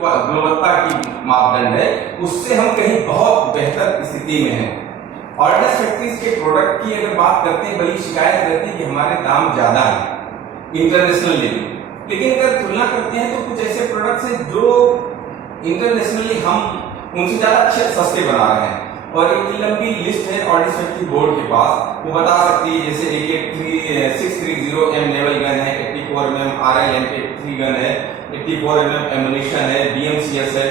गुणवत्ता की मापदंड है, उससे हम कहीं बहुत बेहतर स्थिति में हैं। ऑर्डिनेंस फैक्ट्रीज के प्रोडक्ट की अगर बात करते हैं, बड़ी शिकायत रहती है कि हमारे दाम ज्यादा है इंटरनेशनली, लेकिन अगर तुलना करते हैं तो कुछ ऐसे प्रोडक्ट्स हैं जो इंटरनेशनली हम उनसे ज्यादा अच्छे सस्ते बना रहे हैं। और एक लंबी लिस्ट है ऑर्डिनेंस फैक्ट्री बोर्ड के पास, वो बता सकती है, जैसे AK 630M नेवल गन है, 84mm RLMK3 गन है, 84mm एमुनिशन है, BMCS है,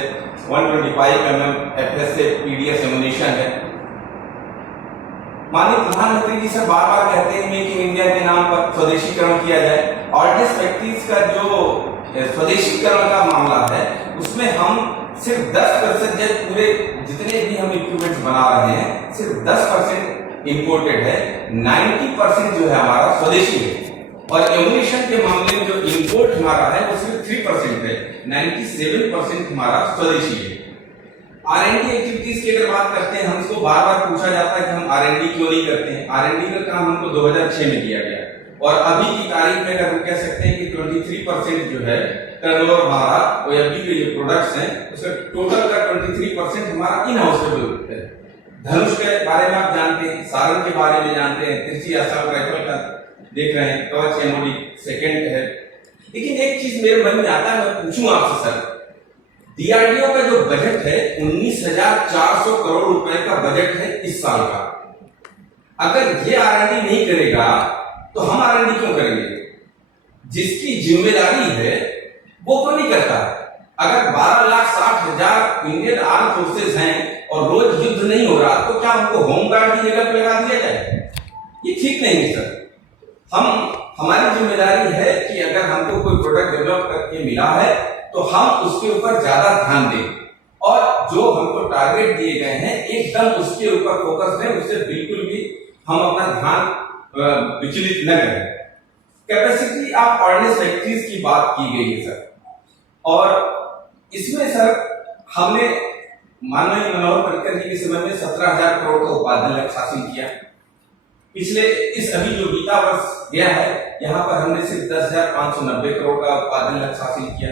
125mm FSA PDS एमुनिशन है। माननीय प्रधानमंत्री जी से बार बार कहते हैं मेक इन इंडिया के नाम पर स्वदेशीकरण किया जाए। ऑर्डिनेंस फैक्ट्रीज का जो स्वदेशीकरण का मामला है, उसमें हम सिर्फ 10% पूरे जितने भी हम इक्विपमेंट्स बना रहे हैं, सिर्फ 10% इंपोर्टेड है, 90% जो है हमारा स्वदेशी है। और एमुनिशन के मामले में जो इंपोर्ट हमारा है वो सिर्फ 3% है, 97% हमारा स्वदेशी है। R&D एक्टिविटीज की अगर बात करते हैं, हमको बार बार पूछा जाता है कि हम R&D क्यों नहीं करते हैं। R&D का काम हमको 2006 में दिया गया, और अभी की तारीख में अगर हम कह सकते हैं कि 23% जो है टर्नओवर हमारा OFD के जो प्रोडक्ट्स हैं उसका टोटल का 23% हमारा इन हाउस है। धनुष के बारे में आप जानते हैं, सारंग के बारे में जानते हैं, तिरछी असम राइफल का देख रहे हैं, कवच MOD सेकंड है। लेकिन एक चीज मेरे मन में आता है, मैं पूछूं आपसे सर, DRDO का जो बजट है 19,400 करोड़ रुपए का बजट है इस साल का। अगर ये R&D नहीं करेगा तो हम R&D क्यों करेंगे? जिसकी जिम्मेदारी है वो क्यों नहीं करता? अगर 12,60,000 इंडियन आर्म फोर्सेस हैं और रोज युद्ध नहीं हो रहा, तो क्या हमको होमगार्ड की जगह पे लगा दिया जाए? ये ठीक नहीं है सर। हमारी जिम्मेदारी है कि अगर हमको कोई प्रोडक्ट डेवलप करके मिला है तो हम उसके ऊपर ज्यादा ध्यान दें, और जो हमको टारगेट दिए गए हैं एकदम उसके ऊपर फोकस दें, उससे बिल्कुल भी हम अपना ध्यान विचलित न करें। कैपेसिटी ऑफ ऑर्डिनेंस फैक्ट्रीज की बात की गई है सर, और इसमें सर हमने माननीय मनोहर पर्रिकर जी के समय में 17,000 करोड़ का उत्पादन लक्ष्य हासिल किया। पिछले इस अभी जो बीता वर्ष गया है, यहाँ पर हमने सिर्फ 10,590 करोड़ का उत्पादन लक्ष्य हासिल किया,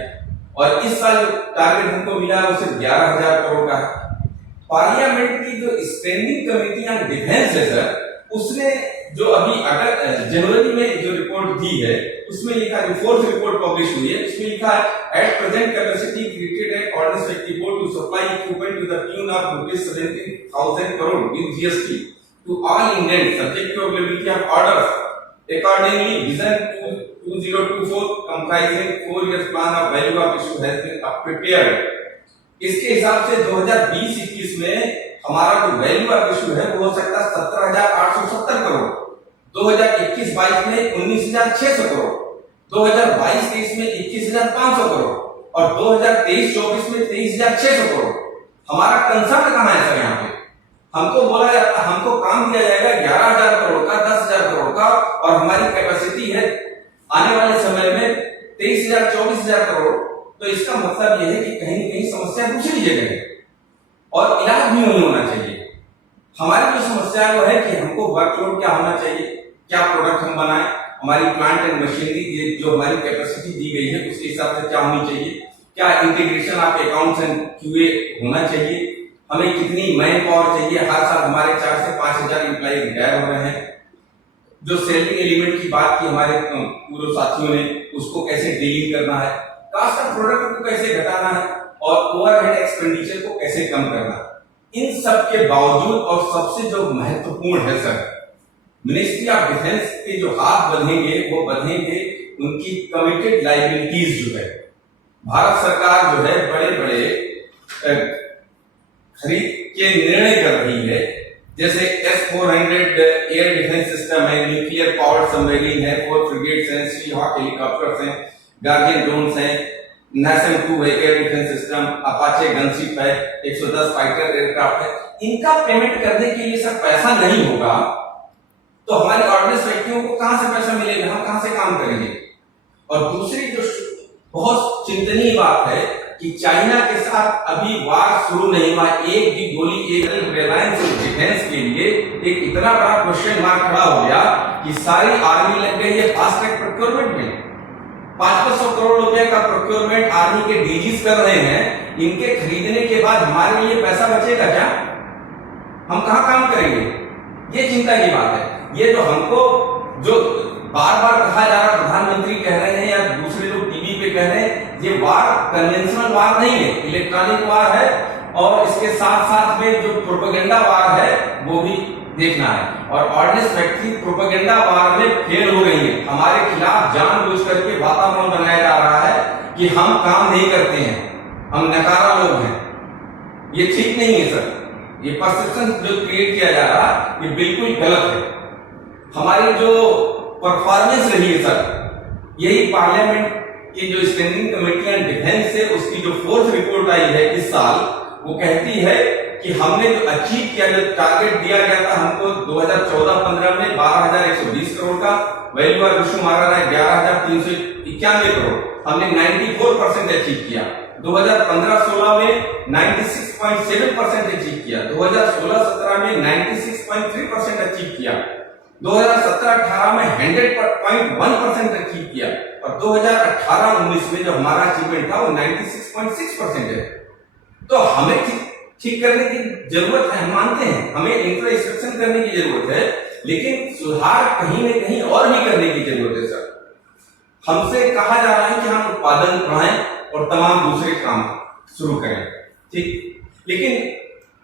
और इस साल जो टारगेट हमको मिला है वो सिर्फ 11,000 करोड़ का है। पार्लियामेंट की जो स्टैंडिंग कमेटी ऑन डिफेंस है सर, उसने जो अभी जनवरी में जो रिपोर्ट दी है, उसमें लिखा, जो फोर्थ रिपोर्ट पब्लिश हुई है, उसमें लिखा है at present capacity created at ordnance factory board to supply equipment to the tune of ₹17,000 crore with GST to all Indian subject to availability of orders. Accordingly, Vision 2024 comprising 4 years plan of value of issue has been prepared। इसके हिसाब से 2020-21 में हमारा जो value of issue है वो हो सकता है 17,870 करोड़, 2021-22 में 19,600 करोड़, 2022-23 में 21,500 करोड़, और 2023-24 में 23,600 करोड़। हमारा कंसर्न कहाँ है सर? यहाँ पे हमको बोला जाता, हमको काम दिया जाएगा 11,000 करोड़ का, 10,000 करोड़ का, और हमारी कैपेसिटी है आने वाले समय में 23,000 24,000 करोड़। तो इसका मतलब यह है कि कहीं न कहीं समस्या दूसरी जगह है, और इलाज भी नहीं होना चाहिए। हमारी जो समस्या है वो है कि हमको वर्कलोड क्या होना चाहिए, क्या प्रोडक्ट हम बनाएं, हमारी प्लांट एंड मशीनरी जो हमारी कैपेसिटी दी गई है उसके हिसाब से क्या होनी चाहिए, क्या integration of accounts and QA होना चाहिए, हमें कितनी मैन पावर चाहिए। हर साल हमारे 4 से 5,000 एम्प्लॉय रिटायर हो रहे हैं। जो सेलिंग एलिमेंट की बात की हमारे पूर्व साथियों ने, उसको कैसे डीलिंग करना है, कास्ट ऑफ प्रोडक्ट को कैसे घटाना है, और ओवरहेड एक्सपेंडिचर को कैसे कम करना। इन सब के बावजूद, और सबसे जो महत्वपूर्ण है सर, मिनिस्ट्री ऑफ डिफेंस के जो हाथ बंधेंगे वो बंधेंगे उनकी कमिटेड लायबिलिटीज जो है। भारत सरकार जो है बड़े बड़े खरीद के निर्णय कर रही है, जैसे S-400 एयर डिफेंस सिस्टम है, न्यूक्लियर पावर्ड सबमरीन है, 4 फ्रिगेट्स हैं, सी हॉक हेलीकॉप्टर्स हैं, गार्डियन ड्रोन्स हैं, NASAM-2 है air defence system, Apache gunship है, 110 फाइटर एयरक्राफ्ट है। इनका पेमेंट करने के लिए सर पैसा नहीं होगा तो हमारी ऑर्डिनेंस फैक्ट्रियों को कहां से पैसा मिलेगा, हम कहां से काम करेंगे। और दूसरी जो बहुत चिंतनीय बात है कि चाइना के साथ अभी वार शुरू नहीं हुआ, एक भी गोली, एक रिलायंस डिफेंस के लिए एक इतना बड़ा क्वेश्चन मार्क खड़ा हो गया कि सारी आर्मी लग गई है फास्ट ट्रैक प्रोक्योरमेंट में। 500 करोड़ रुपए का प्रोक्योरमेंट आर्मी के डीजीज कर रहे हैं, इनके खरीदने के बाद हमारे लिए पैसा बचेगा क्या? हम कहां काम करेंगे? ये चिंता की बात है। ये तो हमको जो बार बार कहा जा रहा, प्रधानमंत्री कह रहे हैं या दूसरे लोग टीवी पे कह रहे हैं, ये वार कन्वेंशनल वार नहीं है, इलेक्ट्रॉनिक वार है, और इसके साथ साथ में जो प्रोपेगेंडा वार है वो भी देखना है। और ऑर्डिनेंस फैक्ट्री प्रोपेगेंडा वार में फेल हो रही है। हमारे खिलाफ जानबूझ करके वातावरण बनाया जा रहा है कि हम काम नहीं करते हैं, हम नकारा लोग हैं। ये ठीक नहीं है सर। ये परसेप्शन जो क्रिएट किया जा रहा है ये बिल्कुल गलत है। हमारी जो परफॉर्मेंस रही है सर, यही पार्लियामेंट की जो स्टैंडिंग कमेटी ऑन डिफेंस है उसकी जो 4th रिपोर्ट आई है इस साल, वो कहती है कि हमने जो अचीव किया, जो टारगेट दिया गया था हमको 2014-15 में 12,120 करोड़ का, वैल्यू ऑफ मारा रहा है 11,391 करोड़, हमने 94% अचीव किया। 2015-16 में 96.7% अचीव किया, 2016-17 में 96.3% अचीव किया, 2017-18 में 100.1% अचीव किया, और 2018-19 में जो हमारा अचीवमेंट था वो 96.6% है। तो हमें ठीक करने की जरूरत है, हम मानते हैं, हमें इंफ्रास्ट्रक्चर करने की जरूरत है, लेकिन सुधार कहीं न कहीं और भी करने की जरूरत है सर। हमसे कहा जा रहा है कि हम उत्पादन बढ़ाएं और तमाम दूसरे काम शुरू करें, ठीक, लेकिन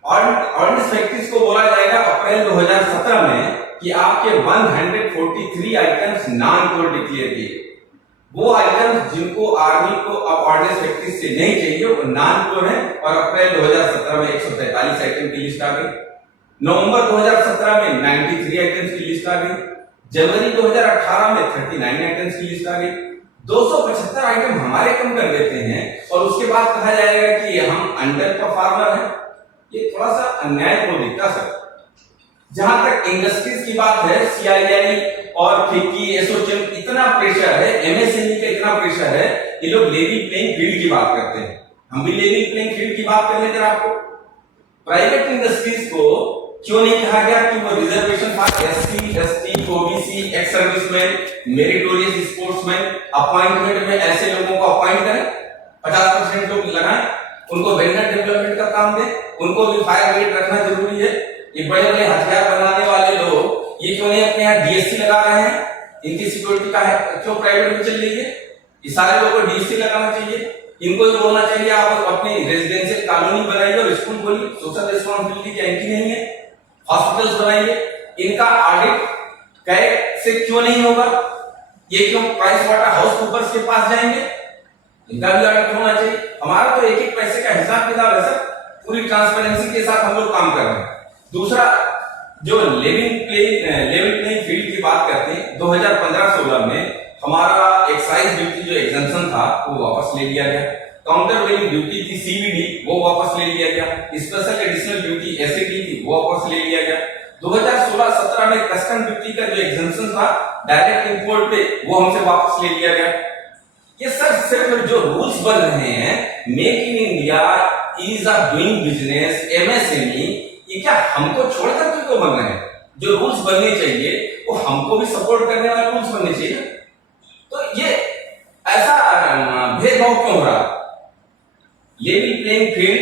ऑर्डिनेंस फैक्ट्रीज को बोला जाएगा अप्रैल 2017 में कि आपके 143 आइटम्स नॉन कोर डिक्लेयर किए। वो आइटम्स जिनको आर्मी को अब ऑर्डिनेंस फैक्ट्री से नहीं चाहिए वो नॉन कोर है, और अप्रैल 2017 में 143 आइटम की लिस्ट आ गई। नवंबर 2017 में 93 आइटम्स की लिस्ट आ गई। जनवरी 2018 में 39 आइटम्स की लिस्ट आ गई। 275 आइटम हमारे कम कर देते हैं और उसके बाद कहा जाएगा कि हम अंडर परफॉर्मर है। ये थोड़ा सा अन्याय को दिखता सर। जहां तक इंडस्ट्रीज की बात है, सीआईआई और फिक्की, एसोचैम, इतना प्रेशर है, एमएसएमई का इतना प्रेशर है, ये लोग लेवल प्लेइंग फील्ड की बात करते हैं। हम भी लेवल प्लेइंग फील्ड की बात कर लेते हैं। आपको प्राइवेट इंडस्ट्रीज को क्यों नहीं कहा गया कि वो reservation for SC, ST, OBC, ex serviceman, meritorious sportsman appointment में ऐसे लोगों को अपॉइंट करें, 50% लोग लगाएं, उनको वेंडर डेवलपमेंट का काम दें, उनको भी फायर रेट रखना जरूरी है। ये बड़े बड़े हथियार बनाने वाले लोग ये क्यों नहीं अपने यहाँ डीएससी लगा रहे हैं? इनकी सिक्योरिटी का है क्यों प्राइवेट में चल रही है? ये सारे लोगों को डीएससी लगाना चाहिए। इनको भी बोलना चाहिए आप अपनी रेजिडेंशियल कॉलोनी बनाइए और स्कूल खोलिए। सोशल रिस्पॉन्सिबिलिटी क्या इनकी नहीं है? हॉस्पिटल्स बनाइए। इनका ऑडिट कैग से क्यों नहीं होगा? ये क्यों प्राइस वाटर हाउस कूपर्स के पास जाएंगे? इनका भी ऑडिट होना चाहिए। हमारा तो एक एक पैसे का हिसाब किताब है सर, पूरी ट्रांसपेरेंसी के साथ हम लोग काम कर रहे हैं। दूसरा, जो लेवल प्लेइंग फील्ड की बात करते हैं, 2015-16 में हमारा एक्साइज ड्यूटी जो एग्जम्पशन था वो वापस ले लिया गया। काउंटर वेलिंग ड्यूटी थी सीवीडी, वो वापस ले लिया गया। स्पेशल एडिशनल ड्यूटी एसएडी थी, वो वापस ले लिया गया। 2016-17 में कस्टम ड्यूटी का जो एग्जम्पशन था डायरेक्ट इंपोर्ट पे, वो हमसे वापस ले लिया गया। ये सर सिर्फ जो रूल्स बन रहे हैं, make in India, ease of doing business, MSME, ये क्या हमको छोड़कर क्यों बन रहे हैं? जो रूल्स बनने चाहिए वो हमको भी सपोर्ट करने वाले रूल्स बनने चाहिए। तो ये ऐसा भेदभाव क्यों हो रहा? लेवल प्लेइंग फील्ड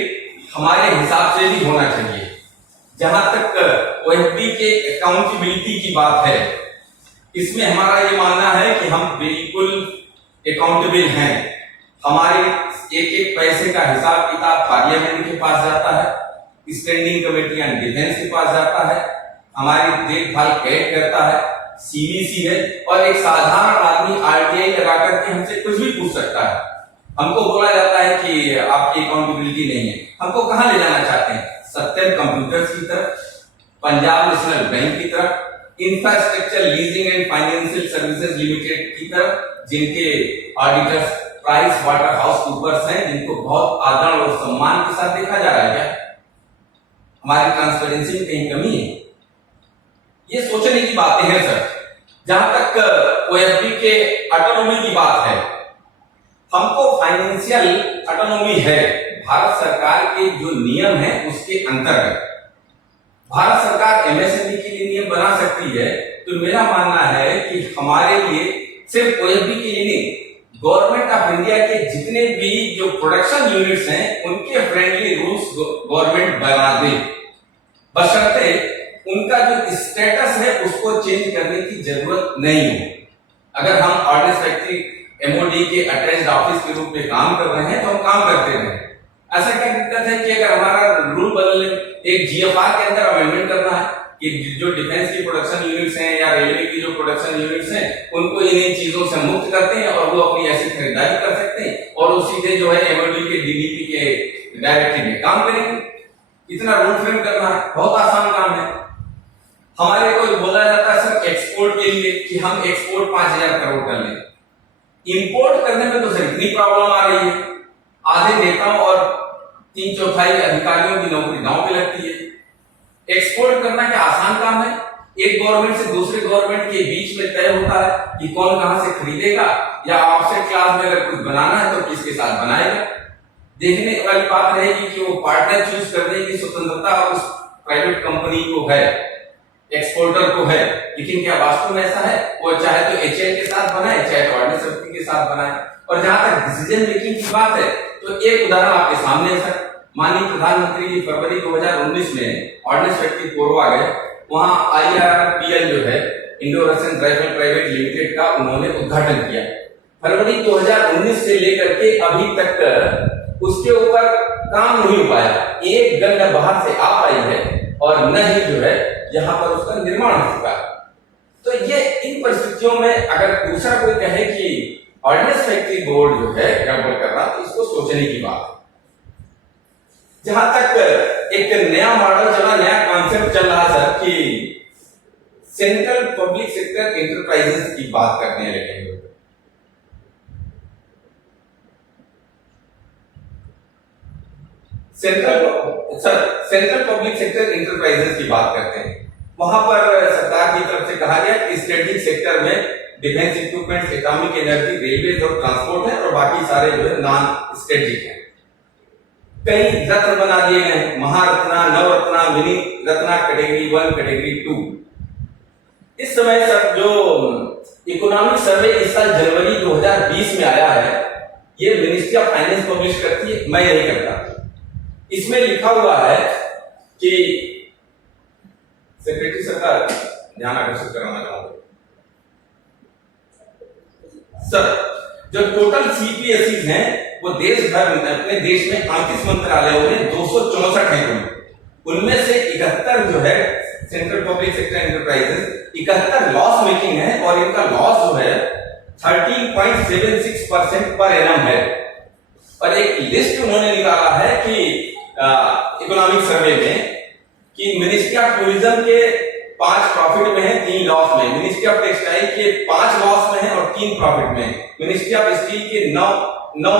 हमारे हिसाब से भी होना चाहिए। जहां तक ओएफबी के अकाउंटेबिलिटी की बात है, इसमें हमारा ये मानना है कि हम बिल्कुल अकाउंटेबल हैं। हमारे एक एक पैसे का हिसाब किताब पार्लियामेंट के पास जाता है, स्टैंडिंग कमेटी ऑन डिफेंस के पास जाता है, हमारी देखभाल कैग करता है, सीबीसी है, और एक साधारण आदमी आरटीआई लगा करके हमसे कुछ भी पूछ सकता है। हमको बोला जाता है कि आपकी अकाउंटेबिलिटी नहीं है। हमको कहां ले जाना चाहते हैं? सत्यम कंप्यूटर्स की तरफ, पंजाब नेशनल बैंक की तरफ, infrastructure leasing and financial services limited की तरफ, जिनके auditors PricewaterhouseCoopers हैं, जिनको बहुत आदर और सम्मान के साथ देखा जा रहा है। क्या हमारी ट्रांसपेरेंसी में कहीं कमी है? ये सोचने की बातें हैं सर। जहां तक ओएफबी के ऑटोनॉमी की बात है, हमको फाइनेंशियल ऑटोनॉमी है भारत सरकार के जो नियम है उसके अंतर्गत। भारत सरकार एमएसएमई के लिए नियम बना सकती है, तो मेरा मानना है कि हमारे लिए सिर्फ ओएफबी के लिए नहीं, गवर्नमेंट ऑफ इंडिया के जितने भी जो प्रोडक्शन यूनिट्स हैं उनके फ्रेंडली रूल्स गवर्नमेंट बना दे, बशर्ते उनका जो स्टेटस है उसको चेंज करने की जरूरत नहीं हो। अगर हम ऑर्डिनेंस फैक्ट्री एमओडी के अटैच्ड ऑफिस के रूप में काम कर रहे हैं तो हम काम करते रहे। ऐसा क्या दिक्कत है कि अगर हमारा रूल बदलने, एक जीएफआर के अंदर अमेंडमेंट करना है कि जो डिफेंस की प्रोडक्शन यूनिट्स हैं या रेलवे की जो प्रोडक्शन यूनिट्स हैं उनको इन चीजों से मुक्त करते हैं और वो अपनी ऐसी खरीदारी कर सकते हैं और वो सीधे जो है एमओडी के डीडीपी के डायरेक्टिव में काम करेंगे। इतना रूल फ्रेम करना है, बहुत आसान काम है। हमारे को बोला जाता है सर एक्सपोर्ट के लिए कि हम एक्सपोर्ट 5,000 करोड़ कर लें, इंपोर्ट करने में तो सर इतनी प्रॉब्लम आ रही है, आधे नेताओं और 3/4 अधिकारियों की नौकरी दांव पे लगती है। एक्सपोर्ट करना क्या आसान काम है? एक गवर्नमेंट से दूसरे गवर्नमेंट के बीच में तय होता है कि कौन कहां से खरीदेगा, या ऑफसेट क्लास में अगर कुछ बनाना है तो किसके साथ बनाएगा। देखने वाली बात रहेगी कि वो पार्टनर चूज करने की स्वतंत्रता उस प्राइवेट कंपनी को है, एक्सपोर्टर को है, लेकिन क्या वास्तव में ऐसा है? वो चाहे तो एचएल के साथ बनाए, चाहे तो ऑर्डिनेंस फैक्ट्री के साथ बनाए। और जहां तक डिसीजन मेकिंग की बात है तो एक उदाहरण आपके सामने है सर। माननीय प्रधानमंत्री फरवरी 2019 में ऑर्डिनेंस फैक्ट्री कोरबा गए, वहां IRRPL जो है Indo Russian rifle private limited का उन्होंने उद्घाटन किया। फरवरी 2019 से लेकर के अभी तक उसके ऊपर काम नहीं हो पाया, एक गन बाहर से आ पाई है और न ही जो है यहाँ पर उसका निर्माण हो चुका है। तो ये इन परिस्थितियों में अगर दूसरा कोई कहे कि ऑर्डिनेंस फैक्ट्री बोर्ड जो है गड़बड़ कर रहा, तो इसको सोचने की बात है। जहां तक एक नया मॉडल चला, नया कॉन्सेप्ट चल रहा सर कि सेंट्रल पब्लिक सेक्टर एंटरप्राइजेस की बात करने लगे। सेंट्रल पब्लिक सेक्टर एंटरप्राइजेस की बात करते हैं। वहां पर सरकार की तरफ से कहा गया कि स्ट्रेटेजिक सेक्टर में defence equipment, atomic energy, railway और ट्रांसपोर्ट है और बाकी सारे जो है नॉन स्ट्रेटेजिक है। कई रत्न बना दिए गए, Maharatna, Navratna, mini Ratna, category 1, category 2। इस समय सर जो इकोनॉमिक सर्वे इस साल जनवरी 2020 में आया है, ये मिनिस्ट्री ऑफ फाइनेंस पब्लिश करती है, मैं नहीं करता। इसमें लिखा हुआ है कि सेक्रेटरी सरकार ध्यान आकर्षित कराना चाहूंगा सर, जो टोटल सीपीएसईज हैं वो देश भर में, अपने देश में 38 मंत्रालयों में 264 हैं। उनमें से 71 जो है central public sector enterprises, 71 loss making है और इनका लॉस जो है 13.76% पर एनम है। और एक लिस्ट उन्होंने निकाला है कि इकोनॉमिक सर्वे में कि मिनिस्ट्री ऑफ टूरिज्म के 5 प्रॉफिट में है, 3 लॉस में, मिनिस्ट्री ऑफ टेक्सटाइल के 5 लॉस में है और 3 प्रॉफिट में है, मिनिस्ट्री ऑफ स्टील के 9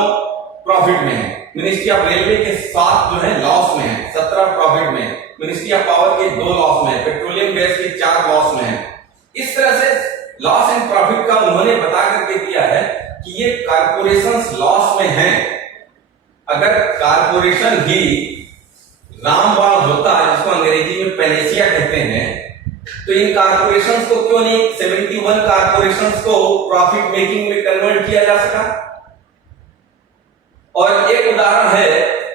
प्रॉफिट में है, मिनिस्ट्री ऑफ रेलवे के 7 जो है लॉस में है, 17 प्रॉफिट में है, मिनिस्ट्री ऑफ पावर के 2 लॉस में है, पेट्रोलियम गैस के 4 लॉस में है। इस तरह से लॉस एंड प्रॉफिट का उन्होंने बता करके दिया है कि ये कारपोरेशंस लॉस में हैं। अगर कारपोरेशन ही रामबाण होता है, जिसको अंग्रेजी में पेनेसिया कहते हैं, तो इन कारपोरेशंस को क्यों नहीं 71 कारपोरेशंस को प्रॉफिट मेकिंग में कन्वर्ट किया जा सका। और एक उदाहरण है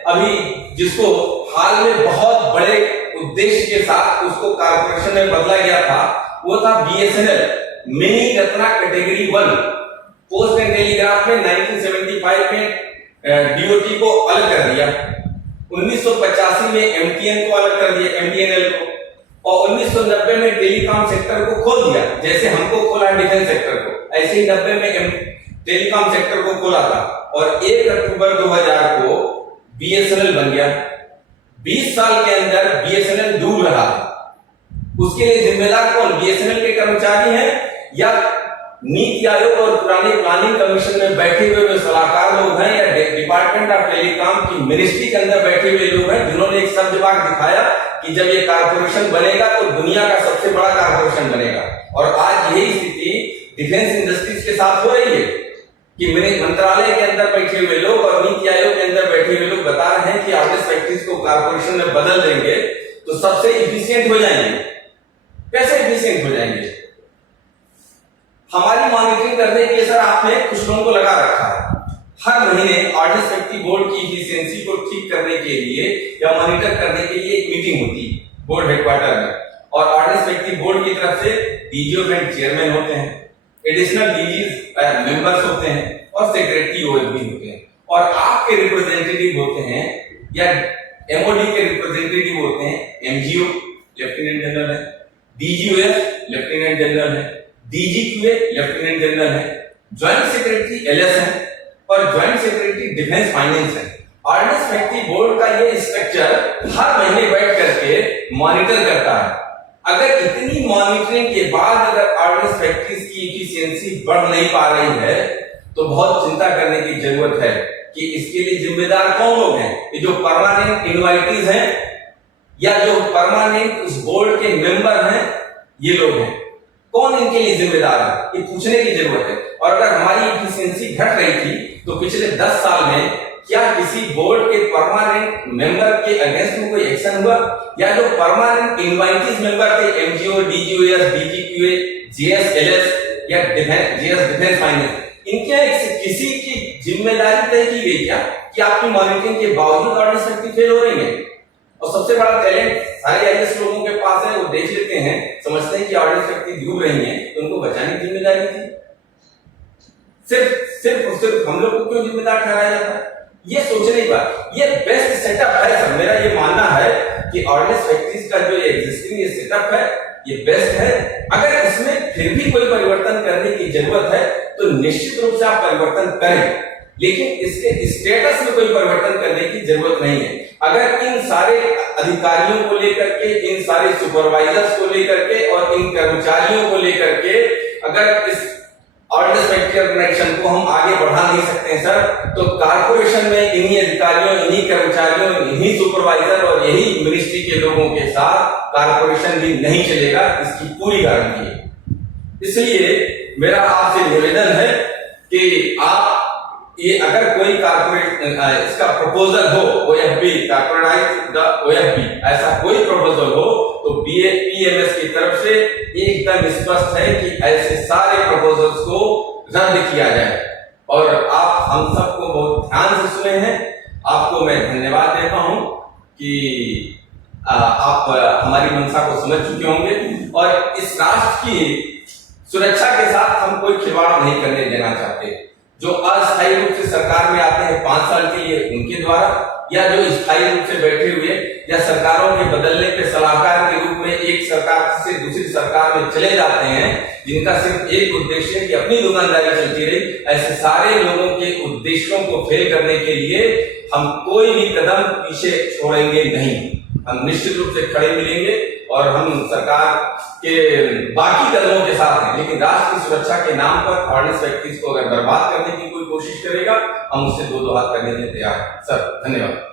अभी जिसको हाल में बहुत बड़े उद्देश्य के साथ उसको कारपोरेशन में बदला गया था, वो था BSNL mini Ratna category 1। Post and telegraph में 1975 में DOT को अलग कर दिया, 1985 में MTN को अलग कर दिया, MTNL को, और 1990 में टेलीकॉम सेक्टर को खोल दिया। जैसे हमको खोला डिफेंस सेक्टर को, ऐसे ही 90 में टेलीकॉम सेक्टर को खोला था और 1 अक्टूबर 2000 को BSNL बन गया। 20 साल के अंदर BSNL डूब रहा है। उसके लिए जिम्मेदार कौन? BSNL के कर्मचारी हैं या नीति आयोग और पुरानी प्लानिंग कमीशन में बैठे हुए जो सलाहकार लोग हैं, या डिपार्टमेंट ऑफ टेलीकॉम की मिनिस्ट्री के अंदर बैठे हुए लोग हैं, जिन्होंने एक सब्जबाग दिखाया कि जब ये कारपोरेशन बनेगा तो दुनिया का सबसे बड़ा कारपोरेशन बनेगा। और आज यही स्थिति डिफेंस इंडस्ट्रीज के साथ हो रही है कि मंत्रालय के अंदर बैठे हुए लोग और नीति आयोग के अंदर बैठे हुए लोग बता रहे हैं कि ऑर्डिनेंस फैक्ट्रीज को कारपोरेशन में बदल देंगे तो सबसे इफिशियंट हो जाएंगे। कैसे इफिशियंट हो जाएंगे? हमारी मॉनिटरिंग करने के लिए सर आपने कुछ लोगों को लगा रखा हर महीने ऑर्डिनेंस व्यक्ति बोर्ड की इफिशियंसी को ठीक करने के लिए या मॉनिटर करने के लिए एक मीटिंग होती है बोर्ड हेडक्वार्टर में, और ऑर्डिनेंस व्यक्ति बोर्ड की तरफ से डीजीओ एंड चेयरमैन होते हैं, एडिशनल डीजीज मेंबर्स होते हैं और सेक्रेटरी ओएफबी होते हैं, और आपके रिप्रेजेंटेटिव होते हैं या एमओडी के रिप्रेजेंटेटिव होते हैं एमजीओ लेफ्टिनेंट जनरल है, डीजीओएफ लेफ्टिनेंट जनरल है, डीजीक्यूए लेफ्टिनेंट जनरल है, ज्वाइंट सेक्रेटरी एलएस है और ज्वाइंट सेक्रेटरी डिफेंस फाइनेंस है। ऑर्डिनेंस व्यक्ति बोर्ड का ये स्ट्रक्चर हर महीने बैठ करके मॉनिटर करता है। अगर इतनी मॉनिटरिंग के बाद अगर ऑर्डिनेंस फैक्ट्रीज की इफिशियंसी बढ़ नहीं पा रही है तो बहुत चिंता करने की जरूरत है कि इसके लिए जिम्मेदार कौन लोग हैं। ये जो परमानेंट इनवाइटीज हैं या जो परमानेंट उस बोर्ड के मेंबर हैं, ये लोग हैं, कौन इनके लिए जिम्मेदार है, ये पूछने की जरूरत है। और अगर हमारी इफिशियंसी घट रही थी तो पिछले 10 साल में क्या किसी बोर्ड के परमानेंट मेंबर के अगेंस्ट में कोई एक्शन हुआ, या जो परमानेंट इनवाइटीज मेंबर थे एमजीओ, डीजीओएस, डीजीक्यूए, जीएसएलएस या जीएस डिफेंस फाइनेंस, इनके किसी की जिम्मेदारी तय की गई क्या कि आपकी मॉनिटरिंग के बावजूद ऑर्डिनेंस व्यक्ति फेल हो रही है? और सबसे बड़ा टैलेंट सारे आईएएस लोगों के पास है, वो देख लेते हैं, समझते हैं कि ऑर्डिनेंस व्यक्ति डूब रही हैं तो उनको बचाने की जिम्मेदारी थी। सिर्फ हम लोग को क्यों जिम्मेदार ठहराया जाता है? ये सोचने की बात, ये बेस्ट सेटअप है सर। मेरा ये मानना है कि ऑर्डिनेंस फैक्ट्रीज का जो एग्जिस्टिंग ये सेटअप है ये बेस्ट है। अगर इसमें फिर भी कोई परिवर्तन करने की जरूरत है तो निश्चित रूप से आप परिवर्तन करें, लेकिन इसके स्टेटस में कोई परिवर्तन करने की जरूरत नहीं है। अगर इन सारे अधिकारियों को लेकर के, इन सारे सुपरवाइजर्स को लेकर के और इन कर्मचारियों को लेकर के अगर इस ऑर्डिनेंस फैक्ट्री ऑर्गेनाइजेशन को हम आगे बढ़ा नहीं सकते हैं सर, तो कारपोरेशन में इन्हीं अधिकारियों, इन्हीं कर्मचारियों, इन्हीं सुपरवाइजर और यही मिनिस्ट्री के लोगों के साथ कारपोरेशन भी नहीं चलेगा, इसकी पूरी गारंटी है। इसलिए मेरा आपसे निवेदन है कि आप ये अगर कोई कारपोरेट इसका प्रपोजल हो, ओएफबी कारपोरेटाइज ओएफबी, ऐसा कोई प्रपोजल हो तो पीएमएस की तरफ से एकदम स्पष्ट है कि ऐसे सारे प्रपोजल्स को रद्द किया जाए। और आप हम सबको बहुत ध्यान से सुने हैं, आपको मैं धन्यवाद देता हूं कि आप हमारी मंशा को समझ चुके होंगे और इस राष्ट्र की सुरक्षा के साथ हम कोई खिलवाड़ नहीं करने देना चाहते। जो अस्थायी रूप से सरकार में आते हैं 5 साल के लिए उनके द्वारा, या जो स्थायी रूप से बैठे हुए या सरकारों के बदलने के सलाहकार के रूप में एक सरकार से दूसरी सरकार में चले जाते हैं, जिनका सिर्फ एक उद्देश्य है कि अपनी दुकानदारी चलती रही, ऐसे सारे लोगों के उद्देश्यों को फेल करने के लिए हम कोई भी कदम पीछे छोड़ेंगे नहीं। हम निश्चित रूप से खड़े मिलेंगे और हम सरकार के बाकी कदमों के साथ हैं, लेकिन राष्ट्र की सुरक्षा के नाम पर ऑर्डिनेंस फैक्ट्रीज को अगर बर्बाद करने की कोई कोशिश करेगा, हम उससे दो हाथ करने के लिए तैयार हैं। सर धन्यवाद।